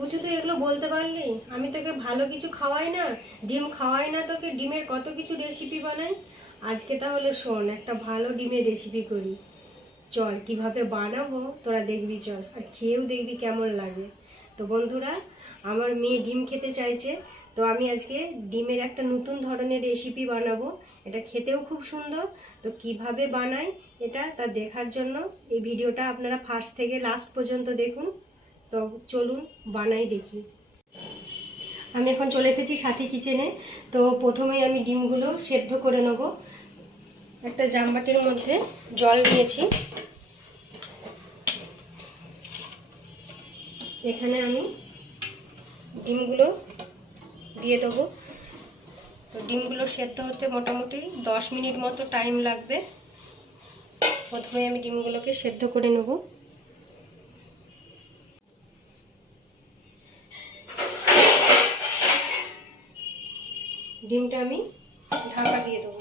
পুচু তুই এগুলো বলতে পারলি? আমি তোকে ভালো কিছু খাওয়াই না, ডিম খাওয়াই না তোকে, ডিমের কত কিছু রেসিপি বানাই। আজকে তাহলে শোন, একটা ভালো ডিমের রেসিপি করি। চল কিভাবে বানাবো তোরা দেখবি, চল আর খেয়েও দেখবি কেমন লাগে। তো বন্ধুরা, আমার মেয়ে ডিম খেতে চাইছে, তো আমি আজকে ডিমের একটা নতুন ধরনের রেসিপি বানাবো। এটা খেতেও খুব সুন্দর। তো কিভাবে বানাই এটা তা দেখার জন্য এই ভিডিওটা আপনারা ফার্স্ট থেকে লাস্ট পর্যন্ত দেখুন। তো চলুন বানাই দেখি। আমি এখন চলে এসেছি সাথী কিচেনে। তো প্রথমেই আমি ডিমগুলো সেদ্ধ করে নেব। একটা জামবাটির মধ্যে জল নিয়েছি, এখানে আমি ডিমগুলো দিয়ে দেবো। তো ডিমগুলো সেদ্ধ হতে মোটামুটি 10 মিনিট মতো টাইম লাগবে। প্রথমে আমি ডিমগুলোকে সেদ্ধ করে নেব। ডিমটা আমি ঢাকা দিয়ে দেবো।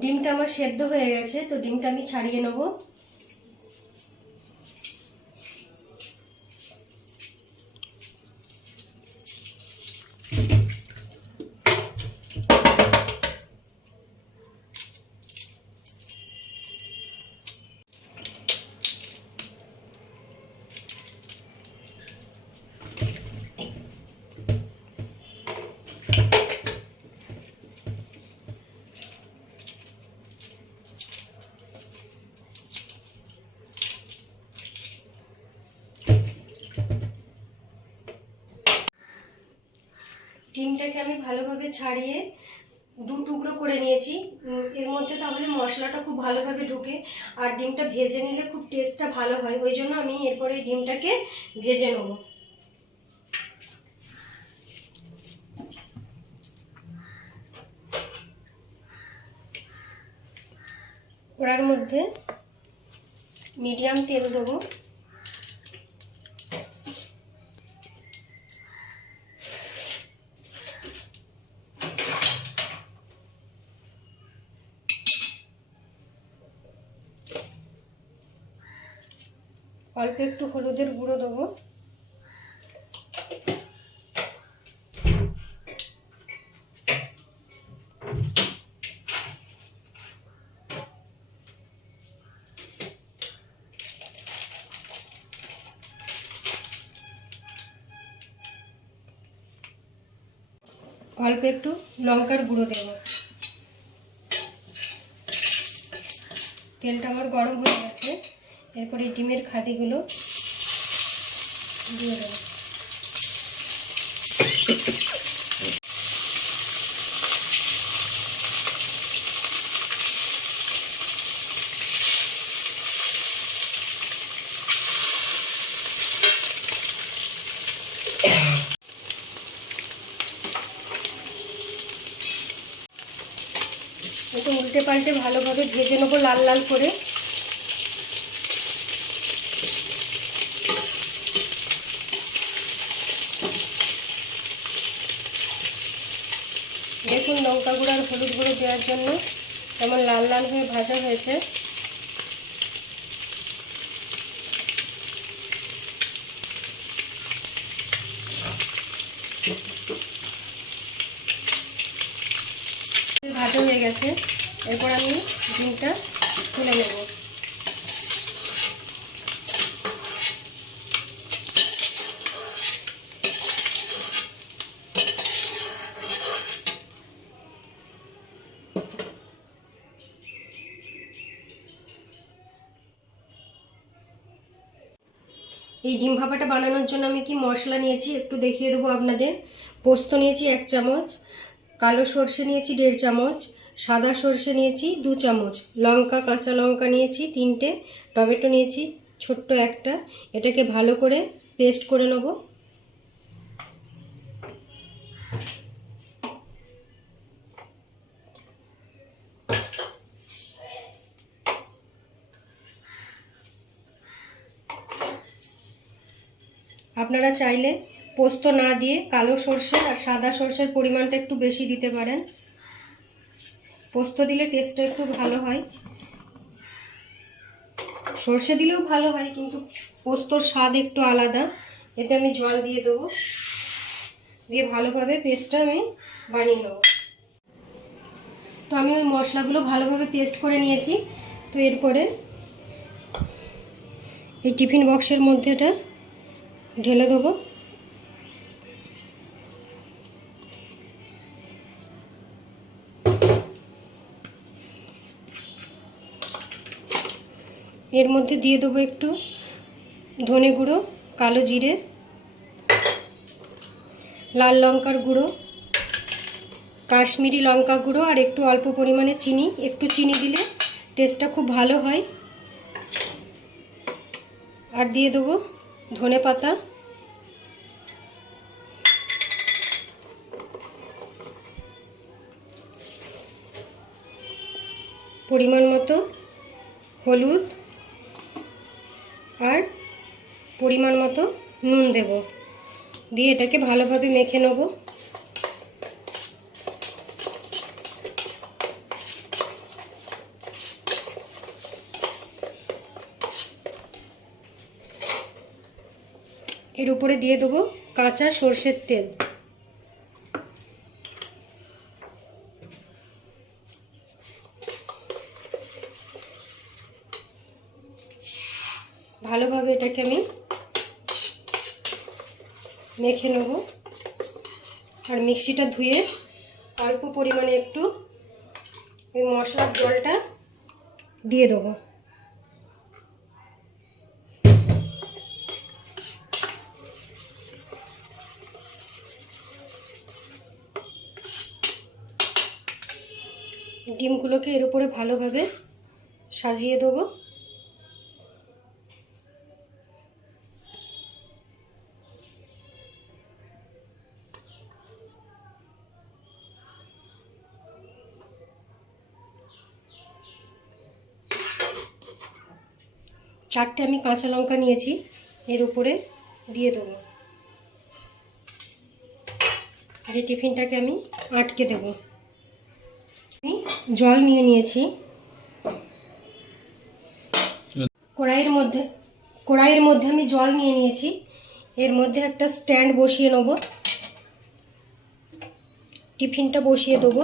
ডিমটা আমার সেদ্ধ হয়ে গেছে, তো ডিমটা আমি ছাড়িয়ে নেব। ডিমটাকে আমি ভালোভাবে ছাড়িয়ে দু টুকরো করে নিয়েছি। এর মধ্যে তাহলে মশলাটা খুব ভালোভাবে ঢুকে, আর ডিমটা ভেজে নিলে খুব টেস্টটা ভালো হয়। ওই জন্য আমি এরপরে ডিমটাকে ভেজে নেব। কড়ার মধ্যে মিডিয়াম তেল দেবো। অল্প একটু হলুদের গুঁড়ো দেবো। অল্প একটু লঙ্কার গুঁড়ো দেব। তেলটা আমার গরম হয়ে গেছে, এরপরে ডিমের খাদিগুলো দিয়ে দেবো। একটু উল্টে পাল্টে ভালোভাবে ভেজে নেবো লাল লাল করে। দেখুন লঙ্কা গুঁড়ো আর হলুদ গুঁড়ো দেওয়ার জন্য কেমন লাল লাল হয়ে ভাজা হয়েছে। ভাজা হয়ে গেছে, এরপর আমি ডিমটা তুলে নেব। এই ডিম ভাপাটা বানানোর জন্য আমি কি মশলা নিয়েছি একটু দেখিয়ে দেবো আপনাদের। পোস্ত নিয়েছি 1 চামচ, কালো সর্ষে নিয়েছি 1.5 চামচ, সাদা সর্ষে নিয়েছি 2 চামচ, লঙ্কা কাঁচা লঙ্কা নিয়েছি 3টে, টমেটো নিয়েছি ছোট্ট একটা। এটাকে ভালো করে পেস্ট করে নেব। আপনারা চাইলে পোস্ত না দিয়ে কালো সর্ষে আর সাদা সর্ষের পরিমাণটা একটু বেশি দিতে পারেন। পোস্ত দিলে টেস্টটা একটু ভালো হয়। সর্ষে দিলেও ভালো হয়, কিন্তু পোস্তর স্বাদ একটু আলাদা। এতে আমি জল দিয়ে দেবো, দিয়ে ভালোভাবে পেস্টটা আমি বানিয়ে নেব। তো আমি ওই মশলাগুলো ভালোভাবে পেস্ট করে নিয়েছি। তো এরপরে এই টিফিন বক্সের মধ্যে এটা ঢেলে দেবো। এর মধ্যে দিয়ে দেবো একটু ধনে গুঁড়ো, কালো জিরে, লাল লঙ্কার গুঁড়ো, কাশ্মীরি লঙ্কা গুঁড়ো, আর একটু অল্প পরিমাণে চিনি। একটু চিনি দিলে টেস্টটা খুব ভালো হয়। আর দিয়ে দেবো ধনে পাতা, পরিমাণ মতো হলুদ, আর পরিমাণ মতো নুন দেব। দিয়ে এটাকে ভালোভাবে মেখে নেব। এর উপরে দিয়ে দেবো কাঁচা সর্ষের তেল। ভালোভাবে এটাকে আমি মেখে নেব। আর মিক্সিটা ধুয়ে অল্প পরিমাণে একটু এই মশলার জলটা দিয়ে দেবো। ডিমগুলোকে এর উপরে ভালোভাবে সাজিয়ে দেবো। চারটে আমি কাঁচা লঙ্কা নিয়েছি, এর উপরে দিয়ে দেবো। যে টিফিনটাকে আমি আটকে দেব। আমি জল নিয়ে নিয়েছি। কড়াইয়ের মধ্যে আমি জল নিয়ে নিয়েছি। এর মধ্যে একটা স্ট্যান্ড বসিয়ে নেব। টিফিনটা বসিয়ে দেবো,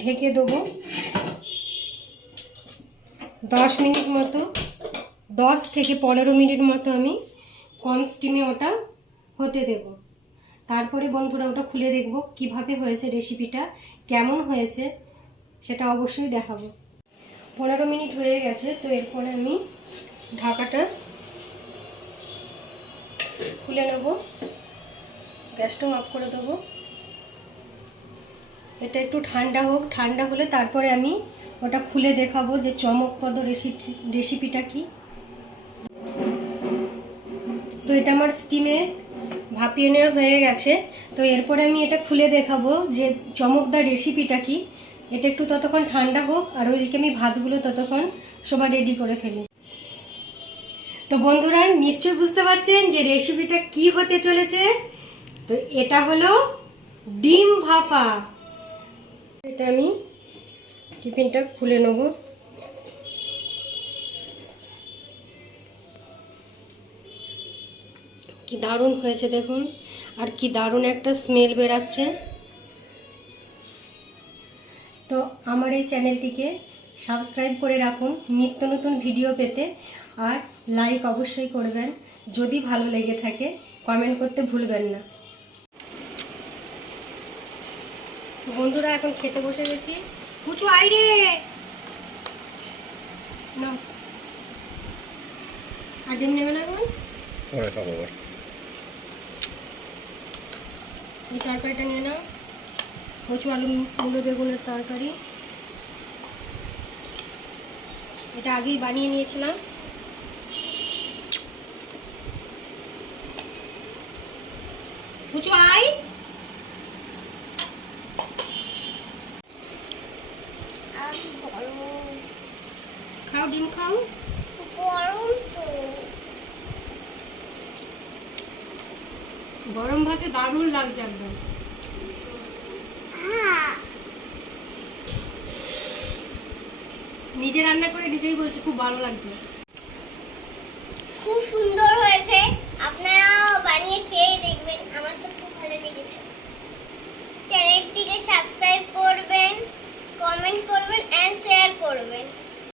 ঢেকে দেবো 10 মিনিট মতো, 10 থেকে 15 মিনিট মতো আমি কম স্টিমে ওটা হতে দেব। তারপরে বন্ধুরা ওটা খুলে দেখব কিভাবে হয়েছে, রেসিপিটা কেমন হয়েছে সেটা অবশ্যই দেখাবো। 15 মিনিট হয়ে গেছে। তো এরপরে আমি ঢাকাটা খুলে নেব, গ্যাসটাও অফ করে দেবো। এটা একটু ঠান্ডা হোক, ঠান্ডা হলে তারপরে আমি ওটা খুলে দেখাবো যে চমকপ্রদ রেসিপিটা কি। তো এটা আমার স্টিমে ভাপিয়ে নেওয়া হয়ে গেছে। তো এরপরে আমি এটা খুলে দেখাবো যে চমকদার রেসিপিটা কি। এটা একটু ততক্ষণ ঠান্ডা হোক, আর ওইদিকে আমি ভাতগুলো ততক্ষণ সবার রেডি করে ফেলি। তো বন্ধুরা নিশ্চয়ই বুঝতে পারছেন যে রেসিপিটা কি হতে চলেছে। তো এটা হলো ডিম ভাপা। এটা আমি টিফিনটা খুলে নেব। কি দারুণ হয়েছে দেখুন, আর কি দারুণ একটা স্মেল বেরাচ্ছে। তো আমার এই চ্যানেলটিকে সাবস্ক্রাইব করে রাখুন নিত্য নতুন ভিডিও পেতে, আর লাইক অবশ্যই করবেন। যদি ভালো লেগে থাকে কমেন্ট করতে ভুলবেন না। বন্ধুরা এখন খেতে বসে গেছি। কুচু আইরে না, আর ডিম নেবে না এখন? এই তরকারিটা নিয়ে নাও, কচু আলু মূলো বেগুনের তরকারি। এটা আগেই বানিয়ে নিয়েছিলাম। কুচু আই, খাও ডিম খাও। গরম তো, গরম ভাতে দারুণ লাগছে একদম। নিজে রান্না করে নিজেই বলছি খুব ভালো লাগছে। খুব সুন্দর হয়েছে, আপনারাও বানিয়ে খেয়ে দেখবেন। আমার তো খুব